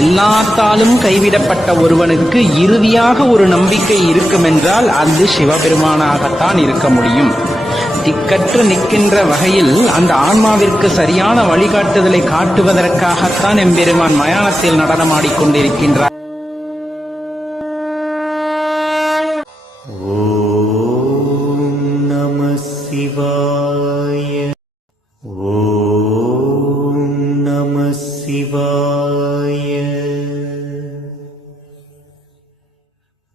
எல்லாத்தாலும் கைவிடப்பட்ட ஒருவனுக்கு இறுதியாக ஒரு நம்பிக்கை இருக்குமென்றால் அது சிவபெருமானாகத்தான் இருக்க முடியும் திக்கற்று நிற்கின்ற வகையில் அந்த ஆன்மாவிற்கு சரியான வழிகாட்டுதலை காட்டுவதற்காகத்தான் எம்பெருமான் மயானத்தில் நடனமாடிக்கொண்டிருக்கின்றார் சிவாய ஓம் நம சிவாய